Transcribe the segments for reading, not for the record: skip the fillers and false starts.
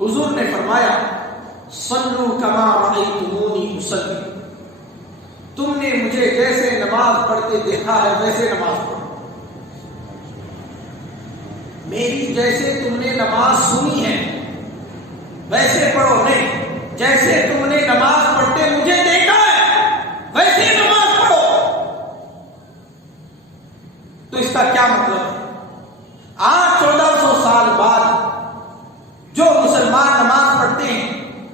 حضور نے فرمایا صلو کما رأیتمونی اصلی، تم نے مجھے جیسے نماز پڑھتے دیکھا ہے ویسے نماز پڑھو، میری جیسے تم نے نماز سنی ہے ویسے پڑھو نہیں، جیسے تم نے نماز پڑھتے مجھے دیکھا ہے ویسے نماز پڑھو۔ تو اس کا کیا مطلب ہے؟ آج 1400 سال بعد جو مسلمان نماز پڑھتے ہیں،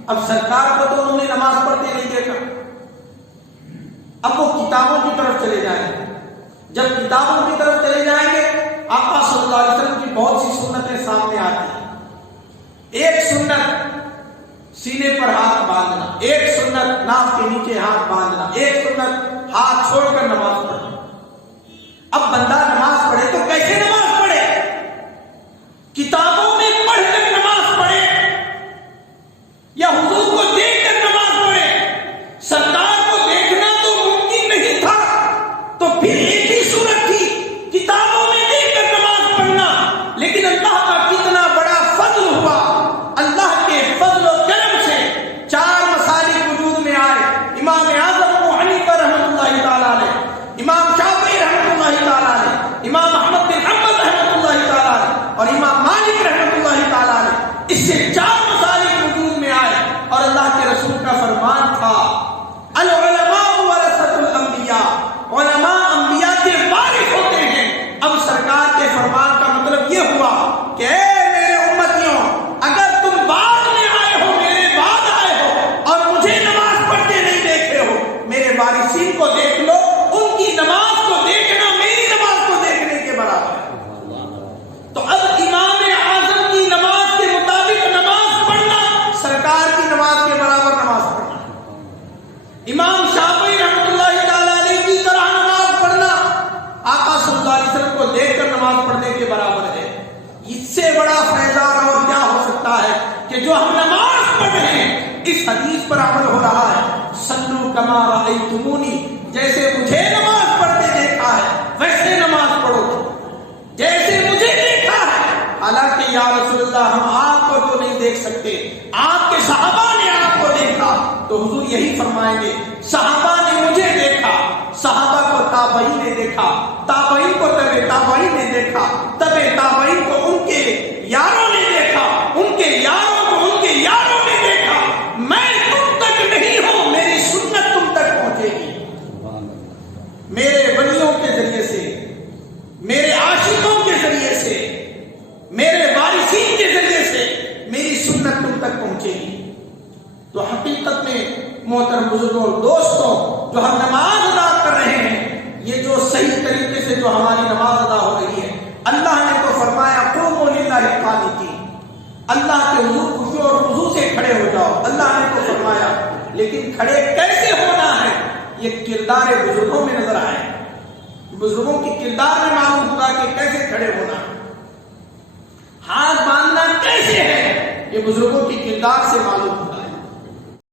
اب سرکار کو تو انہوں نے نماز پڑھتے نہیں دیکھا، اب وہ کتابوں کی طرف چلے جائیں گے۔ جب کتابوں کی طرف چلے جائیں گے، آقا صلی اللہ علیہ وسلم کی بہت سی سنتیں سامنے آتی ہیں۔ ایک سنت سینے پر ہاتھ باندھنا، ایک سنت ناک کے نیچے ہاتھ باندھنا، ایک سنت ہاتھ چھوڑ کر نماز پڑھنا۔ اب بندہ نماز پڑھے تو کیسے نماز پڑھے؟ کتابوں میں پڑھ کر نماز پڑھے یا حضور کو دیکھ کر نماز پڑھے؟ سرکار کو دیکھنا تو ممکن نہیں تھا، تو پھر ایک ہی صورت تھی، کتابوں میں دیکھ کر نماز پڑھنا۔ لیکن اللہ کا کتنا بڑا فضل ہوا، اللہ کے فضل و کرم سے 4 مسالک وجود میں آئے۔ امام اعظم ابو حنیفہ رحمۃ اللہ تعالیٰ علیہ، امام شافعی رحمۃ اللہ تعالیٰ علیہ، امام احمد بن حنبل رحمۃ اللہ تعالیٰ علیہ اور امام مالک رحمۃ اللہ تعالیٰ علیہ، اس سے 4 مسالک وجود میں آئے اور اللہ کے رسول کا فرمان تھا العلماء ورثۃ الانبیاء، علماء انبیاء کے وارث ہوتے ہیں۔ اب سرکار کے فرمان کا مطلب یہ ہوا کہ اے میرے امتیوں، اگر تم بعد میں آئے ہو، میرے بعد آئے ہو اور مجھے نماز پڑھتے نہیں دیکھے ہو، میرے وارثین کو دیکھ لو، ان کی نماز کو دیکھنا میری نماز کو دیکھنے کے برابر ہے۔ تو اب امام اعظم کی نماز کے مطابق نماز پڑھنا سرکار کی نماز کے برابر نماز پڑھنا، امام شافعی رحمۃ اللہ تعالیٰ علیہ کی طرح نماز پڑھنا آقا صلی اللہ علیہ وسلم کو دیکھ کر نماز پڑھنے کے برابر ہے۔ اس سے بڑا فیضان اور کیا ہو سکتا ہے کہ جو ہم نماز پڑھ رہے ہیں اس حدیث پر عمل ہو رہا ہے، صلو کما رأیتمونی، جیسے مجھے نماز پڑھتے دیکھا ہے ویسے نماز پڑھو، جیسے مجھے دیکھا ہے۔ حالانکہ یا رسول اللہ ہم آپ کو تو نہیں دیکھ سکتے، آپ کے صحابہ نے آپ کو دیکھا، تو حضور یہی فرمائیں گے صحابہ نے مجھے دیکھا، صحابہ کو تابعین نے دیکھا، تابعین کو تبع تابعین نے دیکھا، تبع تابعین کو ان کے یاروں نے دیکھا، ان کے یاروں کو ان کے یاروں نے دیکھا۔ میں تم تک نہیں ہوں، میری سنت تم تک پہنچے گی، میرے ولیوں کے ذریعے سے، میرے عاشقوں کے ذریعے سے، میرے وارثین کے ذریعے سے میری سنت تم تک پہنچے گی۔ تو حقیقت میں محترم بزرگوں اور دوستوں، جو ہم نماز ادا کر رہے ہیں، یہ جو صحیح طریقے سے جو ہماری نماز ادا ہو رہی ہے، اللہ نے تو فرمایا قوموا للہ قانتین، اللہ کے حضور خشوع اور خضوع سے کھڑے ہو جاؤ، اللہ نے تو فرمایا، لیکن کھڑے کیسے ہونا ہے یہ کردار بزرگوں میں نظر آئے، بزرگوں کی کردار میں معلوم ہوگا کہ کیسے کھڑے ہونا ہے، ہاتھ باندھنا کیسے ہے یہ بزرگوں کی کردار سے معلوم ہوگا۔